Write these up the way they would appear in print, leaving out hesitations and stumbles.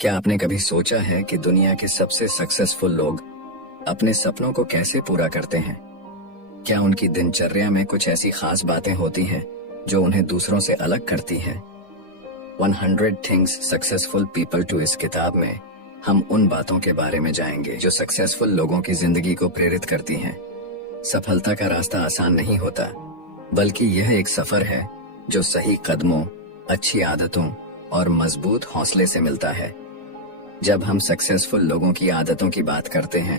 क्या आपने कभी सोचा है कि दुनिया के सबसे सक्सेसफुल लोग अपने सपनों को कैसे पूरा करते हैं? क्या उनकी दिनचर्या में कुछ ऐसी खास बातें होती हैं जो उन्हें दूसरों से अलग करती हैं? 100 थिंग्स सक्सेसफुल पीपल टू इस किताब में हम उन बातों के बारे में जाएंगे जो सक्सेसफुल लोगों की जिंदगी को प्रेरित करती हैं। सफलता का रास्ता आसान नहीं होता, बल्कि यह एक सफर है जो सही कदमों, अच्छी आदतों और मजबूत हौसले से मिलता है। जब हम सक्सेसफुल लोगों की आदतों की बात करते हैं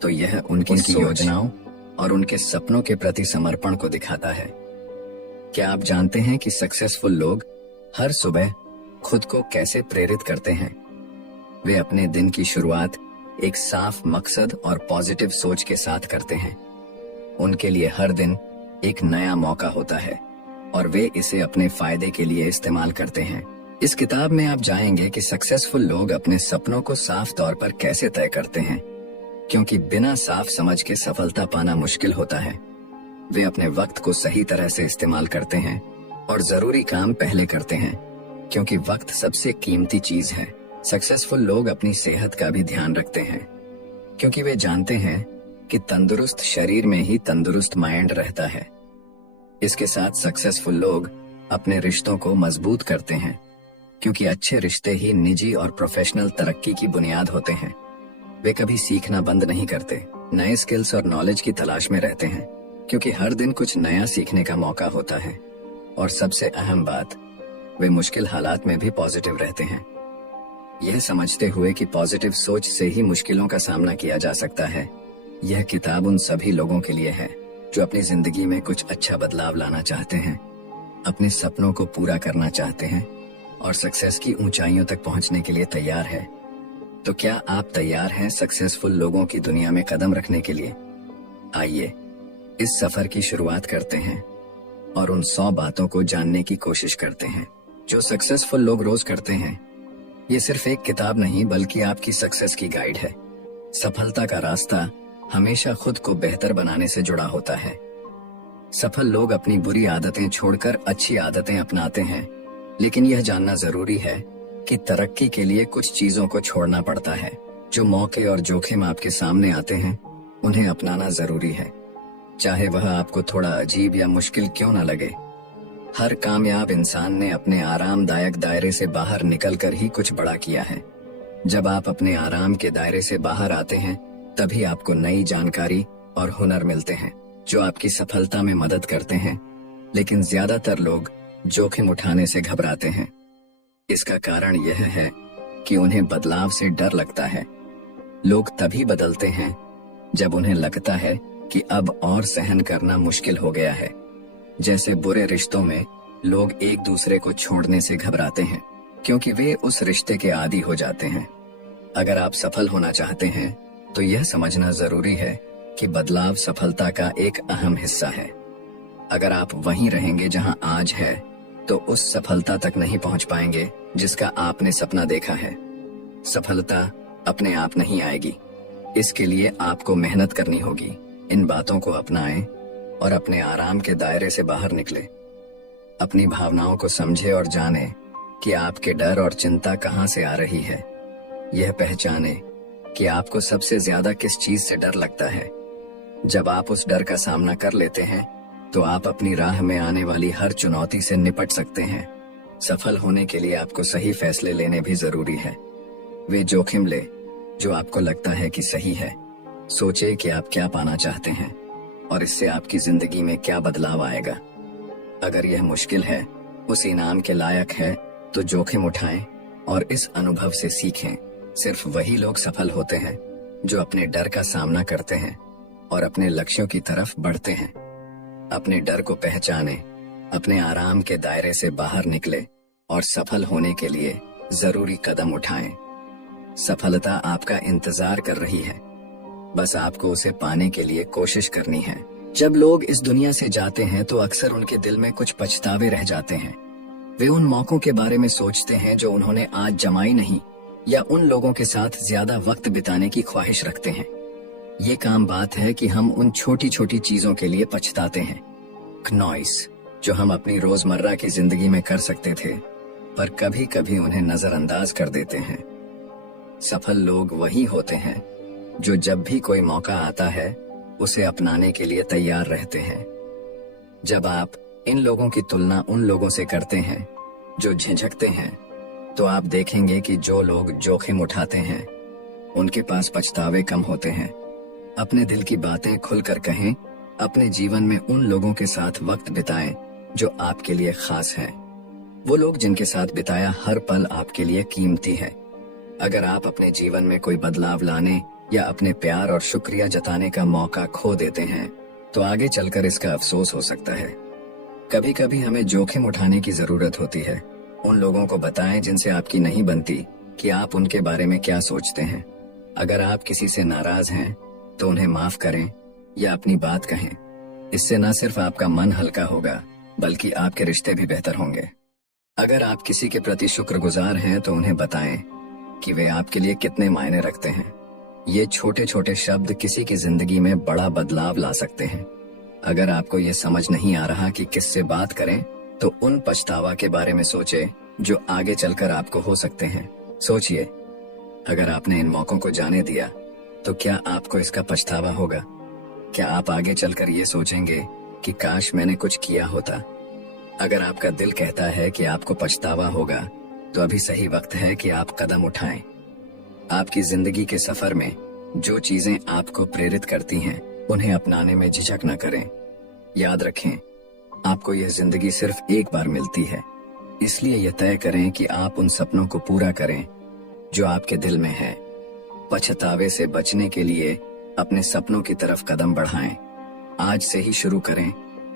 तो यह उनकी योजनाओं और उनके सपनों के प्रति समर्पण को दिखाता है। क्या आप जानते हैं कि सक्सेसफुल लोग हर सुबह खुद को कैसे प्रेरित करते हैं? वे अपने दिन की शुरुआत एक साफ मकसद और पॉजिटिव सोच के साथ करते हैं। उनके लिए हर दिन एक नया मौका होता है और वे इसे अपने फायदे के लिए इस्तेमाल करते हैं। इस किताब में आप जानेंगे कि सक्सेसफुल लोग अपने सपनों को साफ तौर पर कैसे तय करते हैं, क्योंकि बिना साफ समझ के सफलता पाना मुश्किल होता है। वे अपने वक्त को सही तरह से इस्तेमाल करते हैं और जरूरी काम पहले करते हैं, क्योंकि वक्त सबसे कीमती चीज है। सक्सेसफुल लोग अपनी सेहत का भी ध्यान रखते हैं, क्योंकि वे जानते हैं कि तंदुरुस्त शरीर में ही तंदुरुस्त माइंड रहता है। इसके साथ सक्सेसफुल लोग अपने रिश्तों को मजबूत करते हैं, क्योंकि अच्छे रिश्ते ही निजी और प्रोफेशनल तरक्की की बुनियाद होते हैं। वे कभी सीखना बंद नहीं करते, नए स्किल्स और नॉलेज की तलाश में रहते हैं, क्योंकि हर दिन कुछ नया सीखने का मौका होता है। और सबसे अहम बात, वे मुश्किल हालात में भी पॉजिटिव रहते हैं, यह समझते हुए कि पॉजिटिव सोच से ही मुश्किलों का सामना किया जा सकता है। यह किताब उन सभी लोगों के लिए है जो अपनी जिंदगी में कुछ अच्छा बदलाव लाना चाहते हैं, अपने सपनों को पूरा करना चाहते हैं और सक्सेस की ऊंचाइयों तक पहुंचने के लिए तैयार है। तो क्या आप तैयार हैं सक्सेसफुल लोगों की दुनिया में कदम रखने के लिए? आइए इस सफर की शुरुआत करते हैं और उन 100 बातों को जानने की कोशिश करते हैं जो सक्सेसफुल लोग रोज करते हैं। ये सिर्फ एक किताब नहीं, बल्कि आपकी सक्सेस की गाइड है। सफलता का रास्ता हमेशा खुद को बेहतर बनाने से जुड़ा होता है। सफल लोग अपनी बुरी आदतें छोड़कर अच्छी आदतें अपनाते हैं, लेकिन यह जानना जरूरी है कि तरक्की के लिए कुछ चीजों को छोड़ना पड़ता है। जो मौके और जोखिम आपके सामने आते हैं, उन्हें अपनाना जरूरी है, चाहे वह आपको थोड़ा अजीब या मुश्किल क्यों न लगे। हर कामयाब इंसान ने अपने आरामदायक दायरे से बाहर निकलकर ही कुछ बड़ा किया है। जब आप अपने आराम के दायरे से बाहर आते हैं, तभी आपको नई जानकारी और हुनर मिलते हैं जो आपकी सफलता में मदद करते हैं। लेकिन ज्यादातर लोग जोखिम उठाने से घबराते हैं। इसका कारण यह है कि उन्हें बदलाव से डर लगता है। लोग तभी बदलते हैं जब उन्हें लगता है कि अब और सहन करना मुश्किल हो गया है। जैसे बुरे रिश्तों में लोग एक दूसरे को छोड़ने से घबराते हैं, क्योंकि वे उस रिश्ते के आदी हो जाते हैं। अगर आप सफल होना चाहते हैं तो यह समझना जरूरी है कि बदलाव सफलता का एक अहम हिस्सा है। अगर आप वहीं रहेंगे जहां आज है, तो उस सफलता तक नहीं पहुंच पाएंगे जिसका आपने सपना देखा है। सफलता अपने आप नहीं आएगी, इसके लिए आपको मेहनत करनी होगी। इन बातों को अपनाएं और अपने आराम के दायरे से बाहर निकले। अपनी भावनाओं को समझे और जाने कि आपके डर और चिंता कहां से आ रही है। यह पहचाने कि आपको सबसे ज्यादा किस चीज से डर लगता है। जब आप उस डर का सामना कर लेते हैं, तो आप अपनी राह में आने वाली हर चुनौती से निपट सकते हैं। सफल होने के लिए आपको सही फैसले लेने भी जरूरी है। वे जोखिम ले जो आपको लगता है कि सही है। सोचे कि आप क्या पाना चाहते हैं और इससे आपकी जिंदगी में क्या बदलाव आएगा। अगर यह मुश्किल है, उस इनाम के लायक है, तो जोखिम उठाएं और इस अनुभव से सीखें। सिर्फ वही लोग सफल होते हैं जो अपने डर का सामना करते हैं और अपने लक्ष्यों की तरफ बढ़ते हैं। अपने डर को पहचाने, अपने आराम के दायरे से बाहर निकले और सफल होने के लिए जरूरी कदम उठाएं। सफलता आपका इंतजार कर रही है, बस आपको उसे पाने के लिए कोशिश करनी है। जब लोग इस दुनिया से जाते हैं तो अक्सर उनके दिल में कुछ पछतावे रह जाते हैं। वे उन मौकों के बारे में सोचते हैं जो उन्होंने आज जमाई नहीं, या उन लोगों के साथ ज्यादा वक्त बिताने की ख्वाहिश रखते हैं। ये काम बात है कि हम उन छोटी छोटी चीजों के लिए पछताते हैं, नॉइस जो हम अपनी रोजमर्रा की जिंदगी में कर सकते थे, पर कभी कभी उन्हें नजरअंदाज कर देते हैं। सफल लोग वही होते हैं जो जब भी कोई मौका आता है उसे अपनाने के लिए तैयार रहते हैं। जब आप इन लोगों की तुलना उन लोगों से करते हैं जो झिझकते हैं, तो आप देखेंगे कि जो लोग जोखिम उठाते हैं उनके पास पछतावे कम होते हैं। अपने दिल की बातें खुलकर कहें, अपने जीवन में उन लोगों के साथ वक्त बिताएं जो आपके लिए खास हैं। वो लोग जिनके साथ बिताया हर पल आपके लिए कीमती है। अगर आप अपने जीवन में कोई बदलाव लाने या अपने प्यार और शुक्रिया जताने का मौका खो देते हैं, तो आगे चलकर इसका अफसोस हो सकता है। कभी कभी हमें जोखिम उठाने की जरूरत होती है। उन लोगों को बताएं जिनसे आपकी नहीं बनती कि आप उनके बारे में क्या सोचते हैं। अगर आप किसी से नाराज हैं तो उन्हें माफ करें या अपनी बात कहें। इससे न सिर्फ आपका मन हल्का होगा बल्कि आपके रिश्ते भी बेहतर होंगे। अगर आप किसी के प्रति शुक्रगुजार हैं तो उन्हें बताएं कि वे आपके लिए कितने मायने रखते हैं। ये छोटे छोटे शब्द किसी की जिंदगी में बड़ा बदलाव ला सकते हैं। अगर आपको ये समझ नहीं आ रहा कि किससे बात करें, तो उन पछतावा के बारे में सोचें जो आगे चलकर आपको हो सकते हैं। सोचिए, अगर आपने इन मौकों को जाने दिया तो क्या आपको इसका पछतावा होगा? क्या आप आगे चलकर ये सोचेंगे कि काश मैंने कुछ किया होता? अगर आपका दिल कहता है कि आपको पछतावा होगा, तो अभी सही वक्त है कि आप कदम उठाएं। आपकी जिंदगी के सफर में जो चीजें आपको प्रेरित करती हैं, उन्हें अपनाने में झिझक न करें। याद रखें, आपको यह जिंदगी सिर्फ एक बार मिलती है, इसलिए यह तय करें कि आप उन सपनों को पूरा करें जो आपके दिल में है। पछतावे से बचने के लिए अपने सपनों की तरफ कदम बढ़ाएं। आज से ही शुरू करें।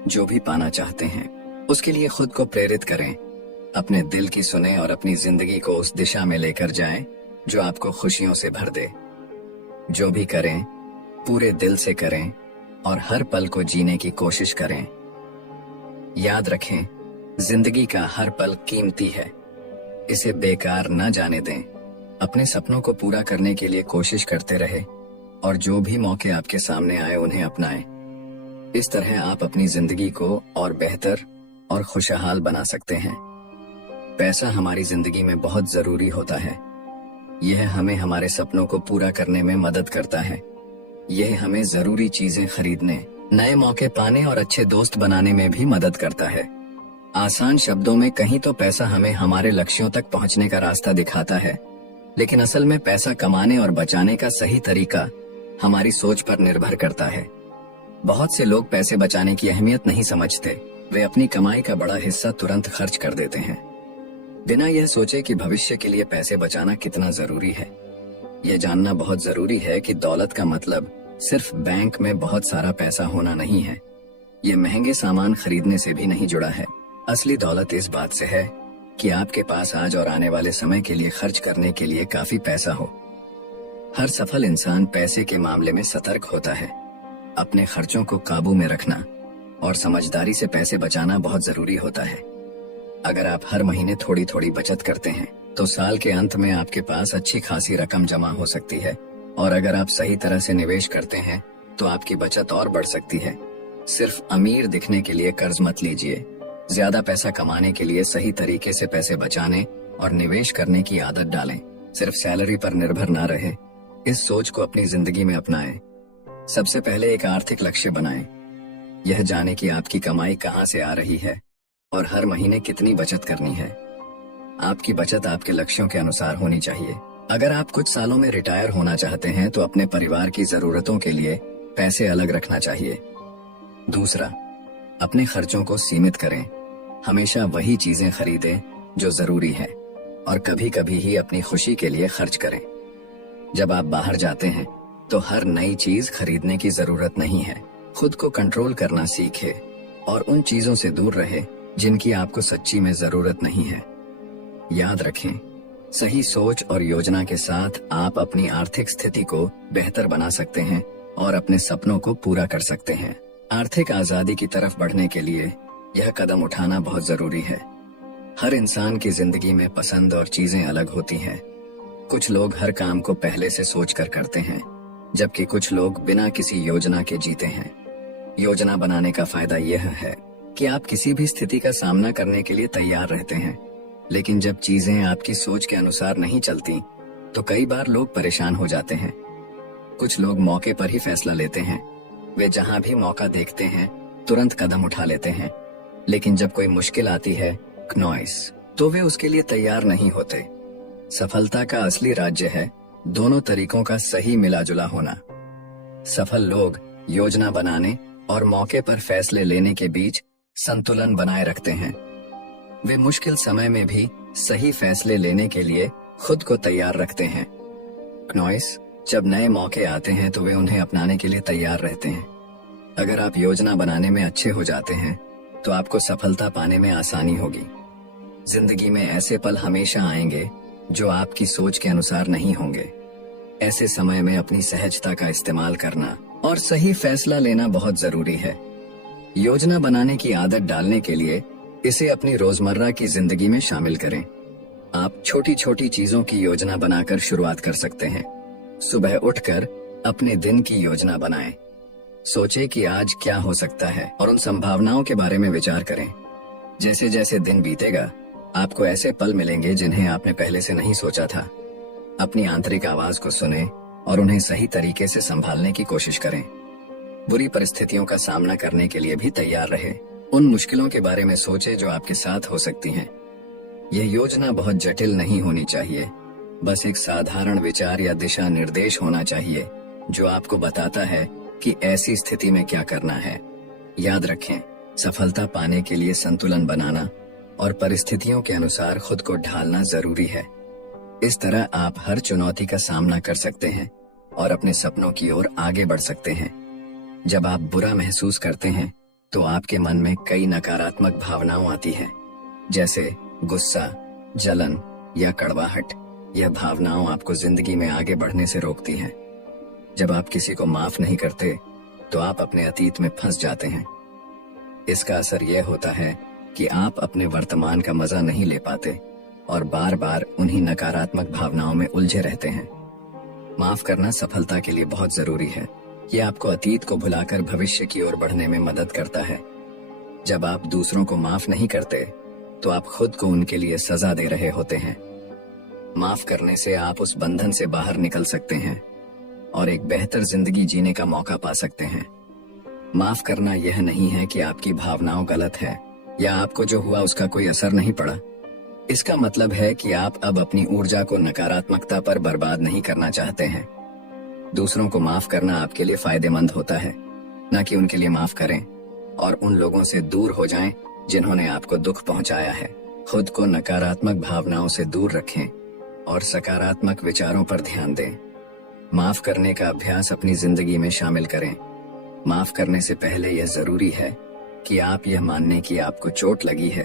जो भी पाना चाहते हैं उसके लिए खुद को प्रेरित करें। अपने दिल की सुने और अपनी जिंदगी को उस दिशा में लेकर जाएं जो आपको खुशियों से भर दे। जो भी करें पूरे दिल से करें और हर पल को जीने की कोशिश करें। याद रखें, जिंदगी का हर पल कीमती है, इसे बेकार न जाने दें। अपने सपनों को पूरा करने के लिए कोशिश करते रहे और जो भी मौके आपके सामने आए उन्हें अपनाएं। इस तरह आप अपनी जिंदगी को और बेहतर और खुशहाल बना सकते हैं। पैसा हमारी जिंदगी में बहुत जरूरी होता है। यह हमें हमारे सपनों को पूरा करने में मदद करता है। यह हमें जरूरी चीजें खरीदने, नए मौके पाने और अच्छे दोस्त बनाने में भी मदद करता है। आसान शब्दों में कहीं तो पैसा हमें हमारे लक्ष्यों तक पहुंचने का रास्ता दिखाता है, लेकिन असल में पैसा कमाने और बचाने का सही तरीका हमारी सोच पर निर्भर करता है। बहुत से लोग पैसे बचाने की अहमियत नहीं समझते। वे अपनी कमाई का बड़ा हिस्सा तुरंत खर्च कर देते हैं, बिना यह सोचे कि भविष्य के लिए पैसे बचाना कितना जरूरी है। यह जानना बहुत जरूरी है कि दौलत का मतलब सिर्फ बैंक में बहुत सारा पैसा होना नहीं है। यह महंगे सामान खरीदने से भी नहीं जुड़ा है। असली दौलत इस बात से है कि आपके पास आज और आने वाले समय के लिए खर्च करने के लिए काफी पैसा हो। हर सफल इंसान पैसे के मामले में सतर्क होता है। अपने खर्चों को काबू में रखना और समझदारी से पैसे बचाना बहुत जरूरी होता है। अगर आप हर महीने थोड़ी थोड़ी बचत करते हैं तो साल के अंत में आपके पास अच्छी खासी रकम जमा हो सकती है। और अगर आप सही तरह से निवेश करते हैं तो आपकी बचत और बढ़ सकती है। सिर्फ अमीर दिखने के लिए कर्ज मत लीजिए। ज्यादा पैसा कमाने के लिए सही तरीके से पैसे बचाने और निवेश करने की आदत डालें। सिर्फ सैलरी पर निर्भर ना रहे। इस सोच को अपनी जिंदगी में अपनाएं। सबसे पहले एक आर्थिक लक्ष्य बनाएं। यह जाने कि आपकी कमाई कहां से आ रही है और हर महीने कितनी बचत करनी है। आपकी बचत आपके लक्ष्यों के अनुसार होनी चाहिए। अगर आप कुछ सालों में रिटायर होना चाहते हैं तो अपने परिवार की जरूरतों के लिए पैसे अलग रखना चाहिए। दूसरा, अपने खर्चों को सीमित करें। हमेशा वही चीजें खरीदें जो जरूरी है और कभी कभी ही अपनी खुशी के लिए खर्च करें। जब आप बाहर जाते हैं तो हर नई चीज खरीदने की जरूरत नहीं है। खुद को कंट्रोल करना सीखें और उन चीजों से दूर रहे जिनकी आपको सच्ची में जरूरत नहीं है। याद रखें, सही सोच और योजना के साथ आप अपनी आर्थिक स्थिति को बेहतर बना सकते हैं और अपने सपनों को पूरा कर सकते हैं। आर्थिक आजादी की तरफ बढ़ने के लिए यह कदम उठाना बहुत जरूरी है। हर इंसान की जिंदगी में पसंद और चीजें अलग होती हैं। कुछ लोग हर काम को पहले से सोच कर करते हैं, जबकि कुछ लोग बिना किसी योजना के जीते हैं। योजना बनाने का फायदा यह है कि आप किसी भी स्थिति का सामना करने के लिए तैयार रहते हैं। लेकिन जब चीजें आपकी सोच के अनुसार नहीं चलती, तो कई बार लोग परेशान हो जाते हैं। कुछ लोग मौके पर ही फैसला लेते हैं। वे जहां भी मौका देखते हैं तुरंत कदम उठा लेते हैं, लेकिन जब कोई मुश्किल आती है क्नॉइस, तो वे उसके लिए तैयार नहीं होते। सफलता का असली राज्य है दोनों तरीकों का सही मिला जुला होना। सफल लोग योजना बनाने और मौके पर फैसले लेने के बीच संतुलन बनाए रखते हैं। वे मुश्किल समय में भी सही फैसले लेने के लिए खुद को तैयार रखते हैं। क्नॉइस, जब नए मौके आते हैं तो वे उन्हें अपनाने के लिए तैयार रहते हैं। अगर आप योजना बनाने में अच्छे हो जाते हैं तो आपको सफलता पाने में आसानी होगी। जिंदगी में ऐसे पल हमेशा आएंगे जो आपकी सोच के अनुसार नहीं होंगे। ऐसे समय में अपनी सहजता का इस्तेमाल करना और सही फैसला लेना बहुत जरूरी है। योजना बनाने की आदत डालने के लिए इसे अपनी रोजमर्रा की जिंदगी में शामिल करें। आप छोटी छोटी चीजों की योजना बनाकर शुरुआत कर सकते हैं। सुबह उठकर अपने दिन की योजना बनाएं। सोचें कि आज क्या हो सकता है और उन संभावनाओं के बारे में विचार करें। जैसे जैसे दिन बीतेगा आपको ऐसे पल मिलेंगे जिन्हें आपने पहले से नहीं सोचा था। अपनी आंतरिक आवाज को सुनें और उन्हें सही तरीके से संभालने की कोशिश करें। बुरी परिस्थितियों का सामना करने के लिए भी तैयार रहे। उन मुश्किलों के बारे में सोचें जो आपके साथ हो सकती हैं। यह योजना बहुत जटिल नहीं होनी चाहिए, बस एक साधारण विचार या दिशा निर्देश होना चाहिए जो आपको बताता है कि ऐसी स्थिति में क्या करना है। याद रखें, सफलता पाने के लिए संतुलन बनाना और परिस्थितियों के अनुसार खुद को ढालना जरूरी है। इस तरह आप हर चुनौती का सामना कर सकते हैं और अपने सपनों की ओर आगे बढ़ सकते हैं। जब आप बुरा महसूस करते हैं तो आपके मन में कई नकारात्मक भावनाएं आती हैं, जैसे गुस्सा, जलन या कड़वाहट। यह भावनाएं आपको जिंदगी में आगे बढ़ने से रोकती हैं। जब आप किसी को माफ नहीं करते तो आप अपने अतीत में फंस जाते हैं। इसका असर यह होता है कि आप अपने वर्तमान का मजा नहीं ले पाते और बार बार उन्हीं नकारात्मक भावनाओं में उलझे रहते हैं। माफ करना सफलता के लिए बहुत जरूरी है। यह आपको अतीत को भुलाकर भविष्य की ओर बढ़ने में मदद करता है। जब आप दूसरों को माफ नहीं करते तो आप खुद को उनके लिए सजा दे रहे होते हैं। माफ करने से आप उस बंधन से बाहर निकल सकते हैं और एक बेहतर जिंदगी जीने का मौका पा सकते हैं। माफ करना यह नहीं है कि आपकी भावनाएं गलत है या आपको जो हुआ उसका कोई असर नहीं पड़ा। इसका मतलब है कि आप अब अपनी ऊर्जा को नकारात्मकता पर बर्बाद नहीं करना चाहते हैं। दूसरों को माफ करना आपके लिए फायदेमंद होता है, न कि उनके लिए माफ करें और उन लोगों से दूर हो जाएं जिन्होंने आपको दुख पहुंचाया है। खुद को नकारात्मक भावनाओं से दूर रखें और सकारात्मक विचारों पर ध्यान दें। माफ करने का अभ्यास अपनी जिंदगी में शामिल करें। माफ करने से पहले यह जरूरी है कि आप यह मानने की आपको चोट लगी है।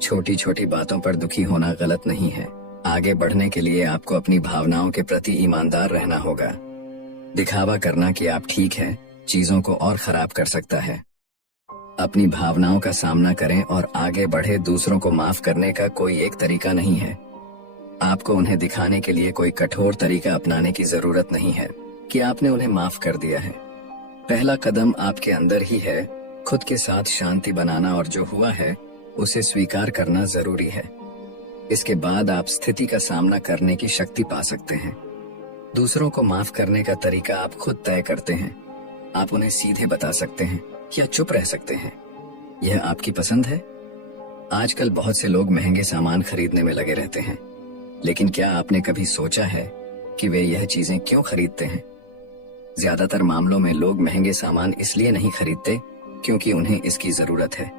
छोटी छोटी बातों पर दुखी होना गलत नहीं है। आगे बढ़ने के लिए आपको अपनी भावनाओं के प्रति ईमानदार रहना होगा। दिखावा करना कि आप ठीक हैं चीजों को और खराब कर सकता है। अपनी भावनाओं का सामना करें और आगे बढ़े। दूसरों को माफ करने का कोई एक तरीका नहीं है। आपको उन्हें दिखाने के लिए कोई कठोर तरीका अपनाने की जरूरत नहीं है कि आपने उन्हें माफ कर दिया है। पहला कदम आपके अंदर ही है। खुद के साथ शांति बनाना और जो हुआ है उसे स्वीकार करना जरूरी है। इसके बाद आप स्थिति का सामना करने की शक्ति पा सकते हैं। दूसरों को माफ करने का तरीका आप खुद तय करते हैं। आप उन्हें सीधे बता सकते हैं या चुप रह सकते हैं। यह आपकी पसंद है। आजकल बहुत से लोग महंगे सामान खरीदने में लगे रहते हैं, लेकिन क्या आपने कभी सोचा है कि वे यह चीजें क्यों खरीदते हैं? ज्यादातर मामलों में लोग महंगे सामान इसलिए नहीं खरीदते क्योंकि उन्हें इसकी जरूरत है,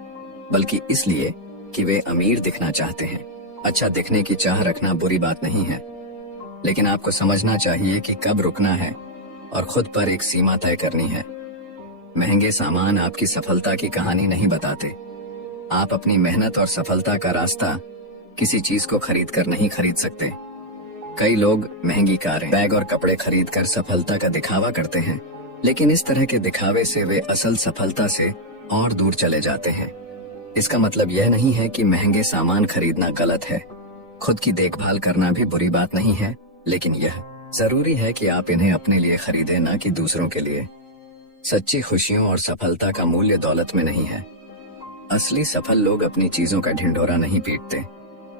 बल्कि इसलिए कि वे अमीर दिखना चाहते हैं। अच्छा दिखने की चाह रखना बुरी बात नहीं है, लेकिन आपको समझना चाहिए कि कब रुकना है और खुद पर एक सीमा तय करनी है। महंगे सामान आपकी सफलता की कहानी नहीं बताते। आप अपनी मेहनत और सफलता का रास्ता किसी चीज को खरीद कर नहीं खरीद सकते। कई लोग महंगी कारें, बैग और कपड़े खरीद कर सफलता का दिखावा करते हैं, लेकिन इस तरह के दिखावे से वे असल सफलता से और दूर चले जाते हैं। इसका मतलब यह नहीं है कि महंगे सामान खरीदना गलत है। खुद की देखभाल करना भी बुरी बात नहीं है, लेकिन यह जरूरी है कि आप इन्हें अपने लिए खरीदें, न कि दूसरों के लिए। सच्ची खुशियों और सफलता का मूल्य दौलत में नहीं है। असली सफल लोग अपनी चीजों का ढिंढोरा नहीं पीटते।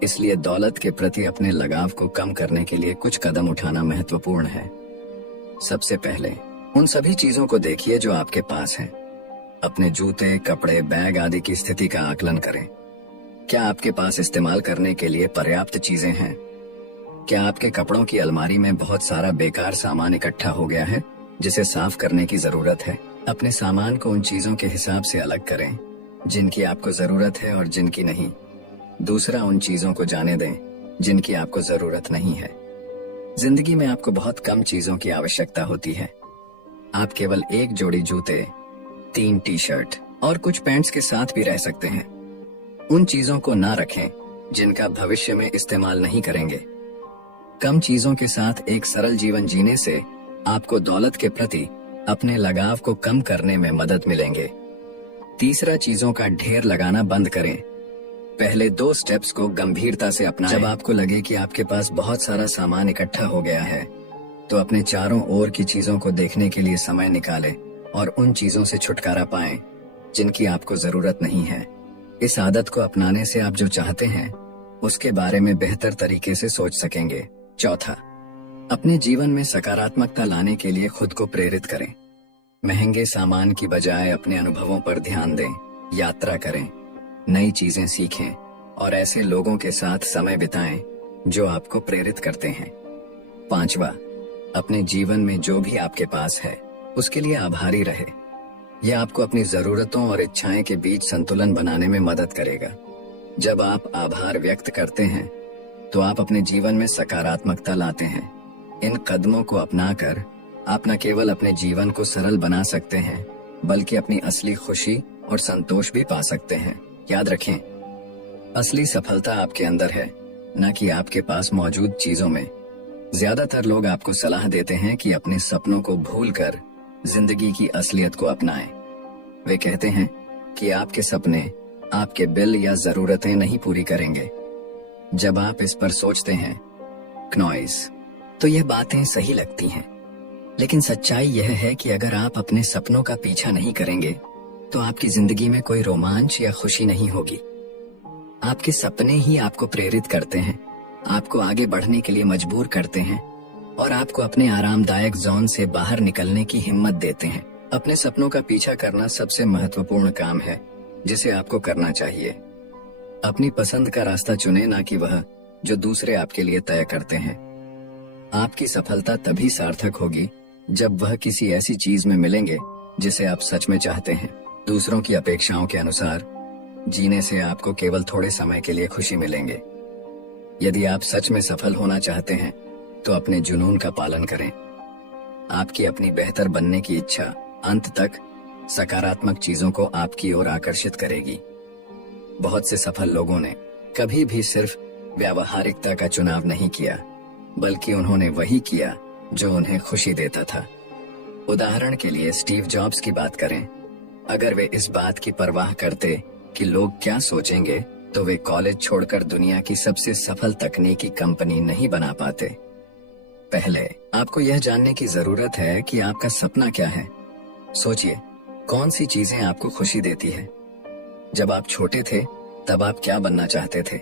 इसलिए दौलत के प्रति अपने लगाव को कम करने के लिए कुछ कदम उठाना महत्वपूर्ण है। सबसे पहले उन सभी चीजों को देखिए जो आपके पास हैं। अपने जूते, कपड़े, बैग आदि की स्थिति का आकलन करें। क्या आपके पास इस्तेमाल करने के लिए पर्याप्त चीजें हैं? क्या आपके कपड़ों की अलमारी में बहुत सारा बेकार सामान इकट्ठा हो गया है जिसे साफ करने की जरूरत है? अपने सामान को उन चीजों के हिसाब से अलग करें जिनकी आपको जरूरत है और जिनकी नहीं। दूसरा, उन चीजों को जाने दें जिनकी आपको जरूरत नहीं है। जिंदगी में आपको बहुत कम चीजों की आवश्यकता होती है। आप केवल एक जोड़ी जूते, 3 टी-शर्ट और कुछ पैंट्स के साथ भी रह सकते हैं। उन चीजों को ना रखें जिनका भविष्य में इस्तेमाल नहीं करेंगे। कम चीजों के साथ एक सरल जीवन जीने से आपको दौलत के प्रति अपने लगाव को कम करने में मदद मिलेंगे। तीसरा, चीजों का ढेर लगाना बंद करें। पहले 2 स्टेप्स को गंभीरता से अपनाएं। जब आपको लगे कि आपके पास बहुत सारा सामान इकट्ठा हो गया है, तो अपने चारों ओर की चीजों को देखने के लिए समय निकालें और उन चीजों से छुटकारा पाएं जिनकी आपको जरूरत नहीं है। इस आदत को अपनाने से आप जो चाहते हैं उसके बारे में बेहतर तरीके से सोच सकेंगे। चौथा, अपने जीवन में सकारात्मकता लाने के लिए खुद को प्रेरित करें। महंगे सामान की बजाय अपने अनुभवों पर ध्यान दें, यात्रा करें, नई चीजें सीखें और ऐसे लोगों के साथ समय बिताएं जो आपको प्रेरित करते हैं। पांचवा, अपने जीवन में जो भी आपके पास है उसके लिए आभारी रहे। यह आपको अपनी जरूरतों और इच्छाएं के बीच संतुलन बनाने में मदद करेगा। जब आप आभार व्यक्त करते हैं तो आप अपने जीवन में सकारात्मकता लाते हैं। इन कदमों को अपनाकर आप न केवल अपने जीवन को सरल बना सकते हैं बल्कि अपनी असली खुशी और संतोष भी पा सकते हैं। याद रखें, असली सफलता आपके अंदर है, न कि आपके पास मौजूद चीजों में। ज्यादातर लोग आपको सलाह देते हैं कि अपने सपनों को भूलकर जिंदगी की असलियत को अपनाएं। वे कहते हैं कि आपके सपने आपके बिल या जरूरतें नहीं पूरी करेंगे। जब आप इस पर सोचते हैं नॉइस, तो यह बातें सही लगती हैं, लेकिन सच्चाई यह है कि अगर आप अपने सपनों का पीछा नहीं करेंगे तो आपकी जिंदगी में कोई रोमांच या खुशी नहीं होगी। आपके सपने ही आपको प्रेरित करते हैं, आपको आगे बढ़ने के लिए मजबूर करते हैं और आपको अपने आरामदायक जोन से बाहर निकलने की हिम्मत देते हैं। अपने सपनों का पीछा करना सबसे महत्वपूर्ण काम है जिसे आपको करना चाहिए। अपनी पसंद का रास्ता चुने, ना कि वह जो दूसरे आपके लिए तय करते हैं। आपकी सफलता तभी सार्थक होगी जब वह किसी ऐसी चीज में मिलेंगे जिसे आप सच में चाहते हैं। दूसरों की अपेक्षाओं के अनुसार जीने से आपको केवल थोड़े समय के लिए खुशी मिलेंगे। यदि आप सच में सफल होना चाहते हैं तो अपने जुनून का पालन करें। आपकी अपनी बेहतर बनने की इच्छा अंत तक सकारात्मक चीजों को आपकी ओर आकर्षित करेगी। बहुत से सफल लोगों ने कभी भी सिर्फ व्यावहारिकता का चुनाव नहीं किया, बल्कि उन्होंने वही किया जो उन्हें खुशी देता था। उदाहरण के लिए स्टीव जॉब्स की बात करें। अगर वे इस बात की परवाह करते कि लोग क्या सोचेंगे, तो वे कॉलेज छोड़कर दुनिया की सबसे सफल तकनीकी कंपनी नहीं बना पाते। पहले आपको यह जानने की जरूरत है कि आपका सपना क्या है। सोचिए, कौन सी चीजें आपको खुशी देती है? जब आप छोटे थे तब आप क्या बनना चाहते थे?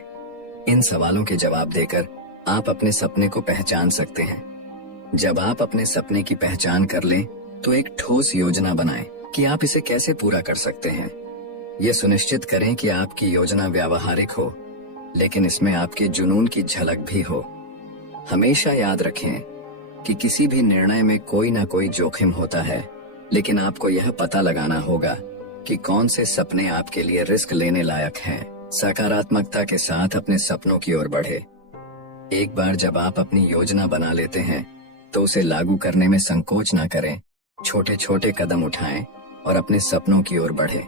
इन सवालों के जवाब देकर आप अपने सपने को पहचान सकते हैं। जब आप अपने सपने की पहचान कर लें तो एक ठोस योजना बनाएं कि आप इसे कैसे पूरा कर सकते हैं। यह सुनिश्चित करें कि आपकी योजना व्यावहारिक हो, लेकिन इसमें आपके जुनून की झलक भी हो। हमेशा याद रखें कि किसी भी निर्णय में कोई ना कोई जोखिम होता है, लेकिन आपको यह पता लगाना होगा कि कौन से सपने आपके लिए रिस्क लेने लायक हैं। सकारात्मकता के साथ अपने सपनों की ओर बढ़े। एक बार जब आप अपनी योजना बना लेते हैं तो उसे लागू करने में संकोच ना करें। छोटे छोटे कदम उठाएं और अपने सपनों की ओर बढ़ें।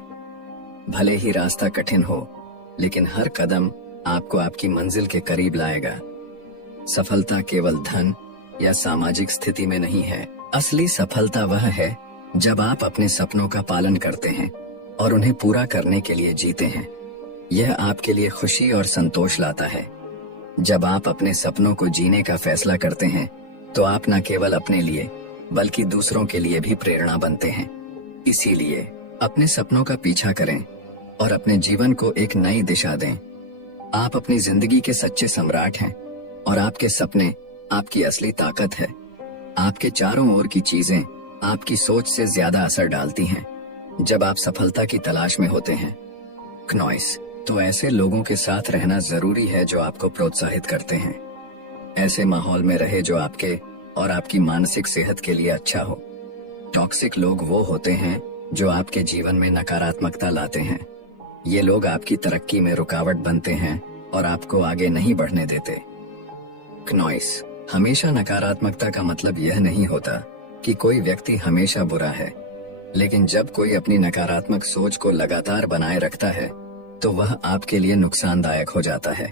भले ही रास्ता कठिन हो, लेकिन हर कदम आपको आपकी मंजिल के करीब लाएगा। सफलता केवल धन या सामाजिक स्थिति में नहीं है। असली सफलता वह है जब आप अपने सपनों का पालन करते हैं और उन्हें पूरा करने के लिए जीते हैं। यह आपके लिए खुशी और संतोष लाता है। जब आप अपने सपनों को जीने का फैसला करते हैं तो आप न केवल अपने लिए बल्कि दूसरों के लिए भी प्रेरणा बनते हैं। इसीलिए अपने सपनों का पीछा करें और अपने जीवन को एक नई दिशा दें। आप अपनी जिंदगी के सच्चे सम्राट हैं और आपके सपने आपकी असली ताकत है। आपके चारों ओर की चीजें आपकी सोच से ज्यादा असर डालती हैं जब आप सफलता की तलाश में होते हैं। क्नॉइस, तो ऐसे लोगों के साथ रहना जरूरी है जो आपको प्रोत्साहित करते हैं। ऐसे माहौल में रहे जो आपके और आपकी मानसिक सेहत के लिए अच्छा हो। टॉक्सिक लोग वो होते हैं जो आपके जीवन में नकारात्मकता लाते हैं। ये लोग आपकी तरक्की में रुकावट बनते हैं और आपको आगे नहीं बढ़ने देते। क्नॉइस, हमेशा नकारात्मकता का मतलब यह नहीं होता कि कोई व्यक्ति हमेशा बुरा है, लेकिन जब कोई अपनी नकारात्मक सोच को लगातार बनाए रखता है तो वह आपके लिए नुकसानदायक हो जाता है।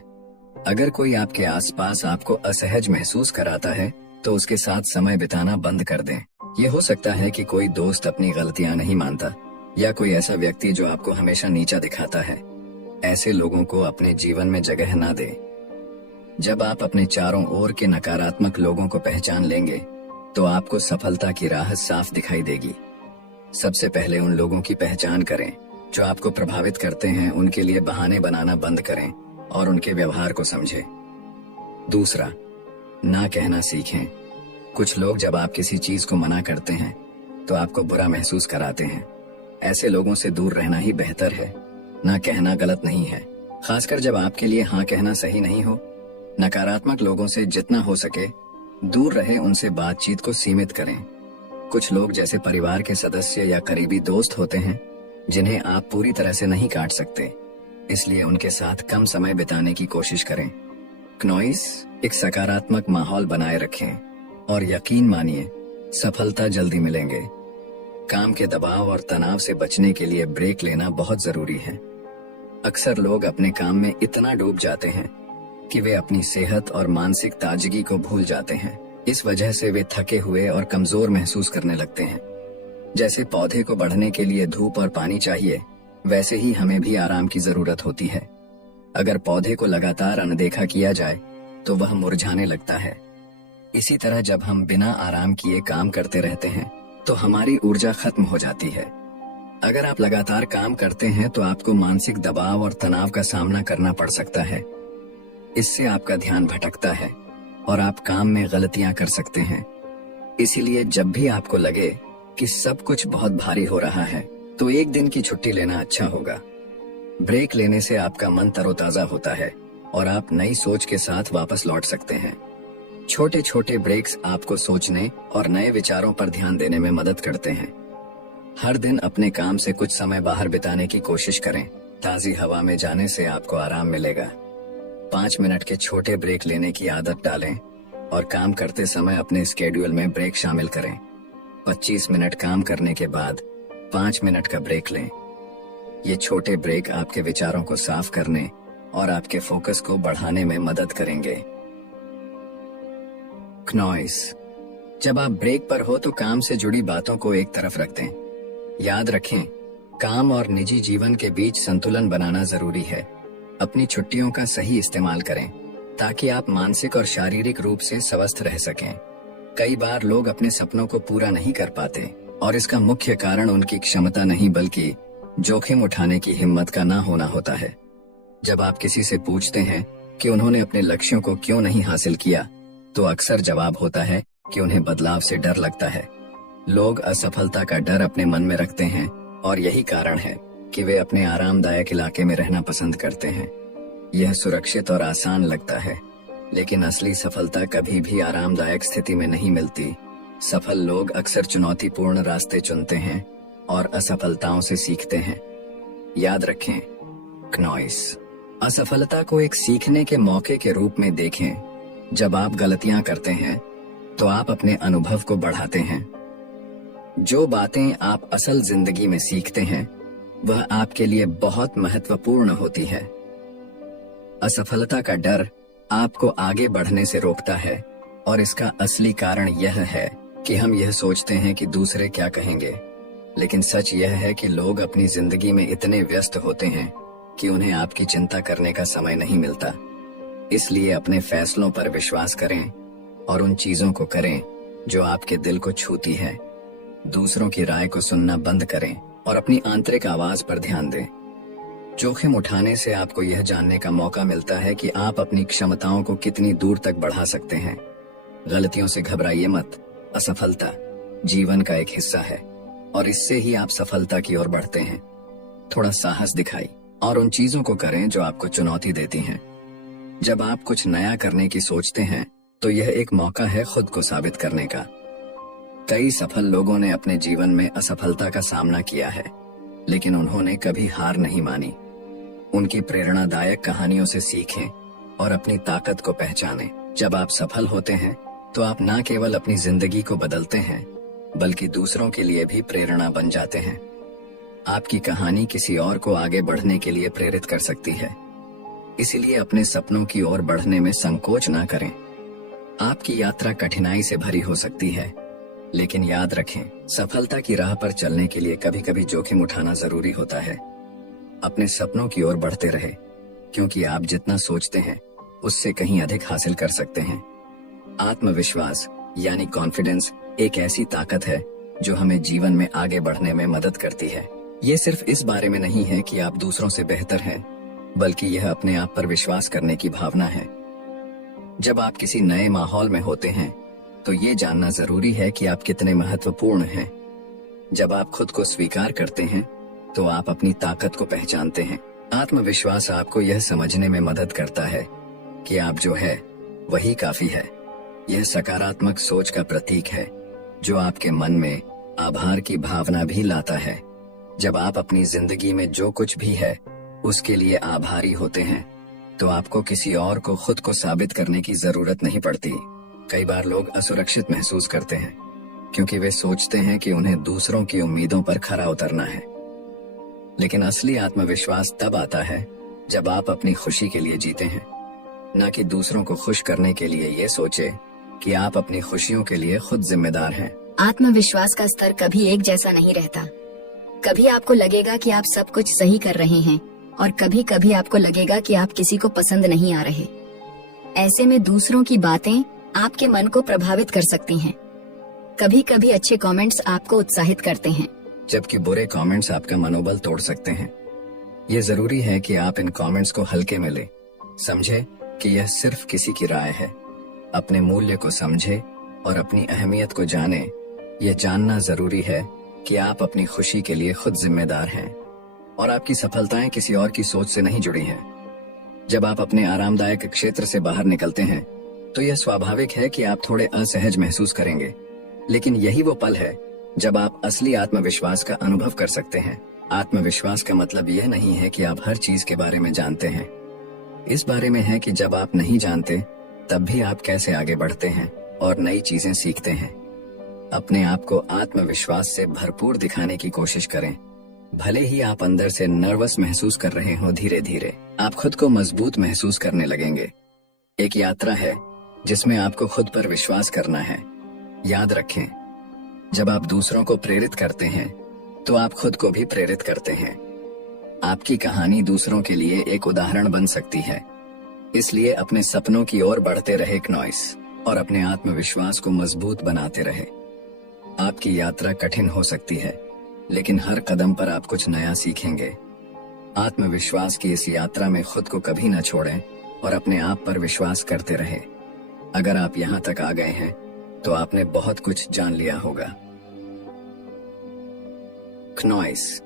अगर कोई आपके आसपास आपको असहज महसूस कराता है तो उसके साथ समय बिताना बंद कर दें। ये हो सकता है कि कोई दोस्त अपनी गलतियां नहीं मानता या कोई ऐसा व्यक्ति जो आपको हमेशा नीचा दिखाता है। ऐसे लोगों को अपने जीवन में जगह ना दें। जब आप अपने चारों ओर के नकारात्मक लोगों को पहचान लेंगे तो आपको सफलता की राह साफ दिखाई देगी। सबसे पहले उन लोगों की पहचान करें जो आपको प्रभावित करते हैं। उनके लिए बहाने बनाना बंद करें और उनके व्यवहार को समझें। दूसरा, ना कहना सीखें। कुछ लोग जब आप किसी चीज को मना करते हैं तो आपको बुरा महसूस कराते हैं। ऐसे लोगों से दूर रहना ही बेहतर है। ना कहना गलत नहीं है, खासकर जब आपके लिए हाँ कहना सही नहीं हो। नकारात्मक लोगों से जितना हो सके दूर रहे, उनसे बातचीत को सीमित करें। कुछ लोग जैसे परिवार के सदस्य या करीबी दोस्त होते हैं जिन्हें आप पूरी तरह से नहीं काट सकते, इसलिए उनके साथ कम समय बिताने की कोशिश करें। क्नॉइस, एक सकारात्मक माहौल बनाए रखें और यकीन मानिए सफलता जल्दी मिलेंगे। काम के दबाव और तनाव से बचने के लिए ब्रेक लेना बहुत जरूरी है। अक्सर लोग अपने काम में इतना डूब जाते हैं कि वे अपनी सेहत और मानसिक ताजगी को भूल जाते हैं। इस वजह से वे थके हुए और कमजोर महसूस करने लगते हैं। जैसे पौधे को बढ़ने के लिए धूप और पानी चाहिए, वैसे ही हमें भी आराम की जरूरत होती है। अगर पौधे को लगातार अनदेखा किया जाए तो वह मुरझाने लगता है। इसी तरह जब हम बिना आराम किए काम करते रहते हैं तो हमारी ऊर्जा खत्म हो जाती है। अगर आप लगातार काम करते हैं तो आपको मानसिक दबाव और तनाव का सामना करना पड़ सकता है। इससे आपका ध्यान भटकता है और आप काम में गलतियां कर सकते हैं। इसीलिए जब भी आपको लगे कि सब कुछ बहुत भारी हो रहा है तो एक दिन की छुट्टी लेना अच्छा होगा। ब्रेक लेने से आपका मन तरोताजा होता है और आप नई सोच के साथ वापस लौट सकते हैं। छोटे छोटे ब्रेक्स आपको सोचने और नए विचारों पर ध्यान देने में मदद करते हैं। हर दिन अपने काम से कुछ समय बाहर बिताने की कोशिश करें। ताजी हवा में जाने से आपको आराम मिलेगा। 5 मिनट के छोटे ब्रेक लेने की आदत डालें और काम करते समय अपने स्केड्यूल में ब्रेक शामिल करें। 25 मिनट काम करने के बाद 5 मिनट का ब्रेक लें। ये छोटे ब्रेक आपके विचारों को साफ करने और आपके फोकस को बढ़ाने में मदद करेंगे। क्नॉइस, जब आप ब्रेक पर हो तो काम से जुड़ी बातों को एक तरफ रख दें। याद रखें, काम और निजी जीवन के बीच संतुलन बनाना जरूरी है। अपनी छुट्टियों का सही इस्तेमाल करें ताकि आप मानसिक और शारीरिक रूप से स्वस्थ रह सकें। कई बार लोग अपने सपनों को पूरा नहीं कर पाते और इसका मुख्य कारण उनकी क्षमता नहीं बल्कि जोखिम उठाने की हिम्मत का ना होना होता है। जब आप किसी से पूछते हैं कि उन्होंने अपने लक्ष्यों को क्यों नहीं हासिल किया तो अक्सर जवाब होता है कि उन्हें बदलाव से डर लगता है। लोग असफलता का डर अपने मन में रखते हैं और यही कारण है कि वे अपने आरामदायक इलाके में रहना पसंद करते हैं। यह सुरक्षित और आसान लगता है, लेकिन असली सफलता कभी भी आरामदायक स्थिति में नहीं मिलती। सफल लोग अक्सर चुनौतीपूर्ण रास्ते चुनते हैं और असफलताओं से सीखते हैं। याद रखें, क्नॉइस, असफलता को एक सीखने के मौके के रूप में देखें। जब आप गलतियां करते हैं तो आप अपने अनुभव को बढ़ाते हैं। जो बातें आप असल जिंदगी में सीखते हैं वह आपके लिए बहुत महत्वपूर्ण होती है। असफलता का डर आपको आगे बढ़ने से रोकता है और इसका असली कारण यह है कि हम यह सोचते हैं कि दूसरे क्या कहेंगे, लेकिन सच यह है कि लोग अपनी जिंदगी में इतने व्यस्त होते हैं कि उन्हें आपकी चिंता करने का समय नहीं मिलता। इसलिए अपने फैसलों पर विश्वास करें और उन चीजों को करें जो आपके दिल को छूती है। दूसरों की राय को सुनना बंद करें और अपनी आंतरिक आवाज पर ध्यान दें। जोखिम उठाने से आपको यह जानने का मौका मिलता है कि आप अपनी क्षमताओं को कितनी दूर तक बढ़ा सकते हैं। गलतियों से घबराइए मत। असफलता जीवन का एक हिस्सा है और इससे ही आप सफलता की ओर बढ़ते हैं। थोड़ा साहस दिखाई और उन चीजों को करें जो आपको चुनौती देती हैं। जब आप कुछ नया करने की सोचते हैं तो यह एक मौका है खुद को साबित करने का। कई सफल लोगों ने अपने जीवन में असफलता का सामना किया है, लेकिन उन्होंने कभी हार नहीं मानी। उनकी प्रेरणादायक कहानियों से सीखें और अपनी ताकत को पहचानें। जब आप सफल होते हैं तो आप न केवल अपनी जिंदगी को बदलते हैं, बल्कि दूसरों के लिए भी प्रेरणा बन जाते हैं। आपकी कहानी किसी और को आगे बढ़ने के लिए प्रेरित कर सकती है। इसलिए अपने सपनों की ओर बढ़ने में संकोच ना करें। आपकी यात्रा कठिनाई से भरी हो सकती है, लेकिन याद रखें, सफलता की राह पर चलने के लिए कभी कभी जोखिम उठाना जरूरी होता है। अपने सपनों की ओर बढ़ते रहे, क्योंकि आप जितना सोचते हैं उससे कहीं अधिक हासिल कर सकते हैं। आत्मविश्वास यानी कॉन्फिडेंस एक ऐसी ताकत है जो हमें जीवन में आगे बढ़ने में मदद करती है। ये सिर्फ इस बारे में नहीं है कि आप दूसरों से बेहतर हैं, बल्कि यह अपने आप पर विश्वास करने की भावना है। जब आप किसी नए माहौल में होते हैं तो ये जानना जरूरी है कि आप कितने महत्वपूर्ण हैं। जब आप खुद को स्वीकार करते हैं तो आप अपनी ताकत को पहचानते हैं। आत्मविश्वास आपको यह समझने में मदद करता है कि आप जो है वही काफी है। यह सकारात्मक सोच का प्रतीक है जो आपके मन में आभार की भावना भी लाता है। जब आप अपनी जिंदगी में जो कुछ भी है उसके लिए आभारी होते हैं तो आपको किसी और को खुद को साबित करने की जरूरत नहीं पड़ती। कई बार लोग असुरक्षित महसूस करते हैं क्योंकि वे सोचते हैं कि उन्हें दूसरों की उम्मीदों पर खरा उतरना है। लेकिन असली आत्मविश्वास तब आता है जब आप अपनी खुशी के लिए जीते हैं, न कि दूसरों को खुश करने के लिए। ये सोचे कि आप अपनी खुशियों के लिए खुद जिम्मेदार हैं। आत्मविश्वास का स्तर कभी एक जैसा नहीं रहता। कभी आपको लगेगा कि आप सब कुछ सही कर रहे हैं और कभी कभी आपको लगेगा कि आप किसी को पसंद नहीं आ रहे। ऐसे में दूसरों की बातें आपके मन को प्रभावित कर सकती हैं। कभी कभी अच्छे कमेंट्स आपको उत्साहित करते हैं, जबकि बुरे कमेंट्स आपका मनोबल तोड़ सकते हैं। ये जरूरी है कि आप इन कमेंट्स को हल्के में लें। समझे कि यह सिर्फ किसी की राय है। अपने मूल्य को समझे और अपनी अहमियत को जाने। यह जानना जरूरी है कि आप अपनी खुशी के लिए खुद जिम्मेदार हैं और आपकी सफलताएं किसी और की सोच से नहीं जुड़ी हैं। जब आप अपने आरामदायक क्षेत्र से बाहर निकलते हैं तो यह स्वाभाविक है कि आप थोड़े असहज महसूस करेंगे, लेकिन यही वो पल है जब आप असली आत्मविश्वास का अनुभव कर सकते हैं। आत्मविश्वास का मतलब यह नहीं है कि आप हर चीज के बारे में जानते हैं। इस बारे में है कि जब आप नहीं जानते तब भी आप कैसे आगे बढ़ते हैं और नई चीजें सीखते हैं। अपने आप को आत्मविश्वास से भरपूर दिखाने की कोशिश करें। भले ही आप अंदर से नर्वस महसूस कर रहे हो, धीरे धीरे आप खुद को मजबूत महसूस करने लगेंगे। एक यात्रा है जिसमें आपको खुद पर विश्वास करना है। याद रखें, जब आप दूसरों को प्रेरित करते हैं तो आप खुद को भी प्रेरित करते हैं। आपकी कहानी दूसरों के लिए एक उदाहरण बन सकती है। इसलिए अपने सपनों की ओर बढ़ते रहे क्नॉइस, और अपने आत्मविश्वास को मजबूत बनाते रहे। आपकी यात्रा कठिन हो सकती है, लेकिन हर कदम पर आप कुछ नया सीखेंगे। आत्मविश्वास की इस यात्रा में खुद को कभी न छोड़ें और अपने आप पर विश्वास करते रहें। अगर आप यहाँ तक आ गए हैं तो आपने बहुत कुछ जान लिया होगा। क्नॉइस।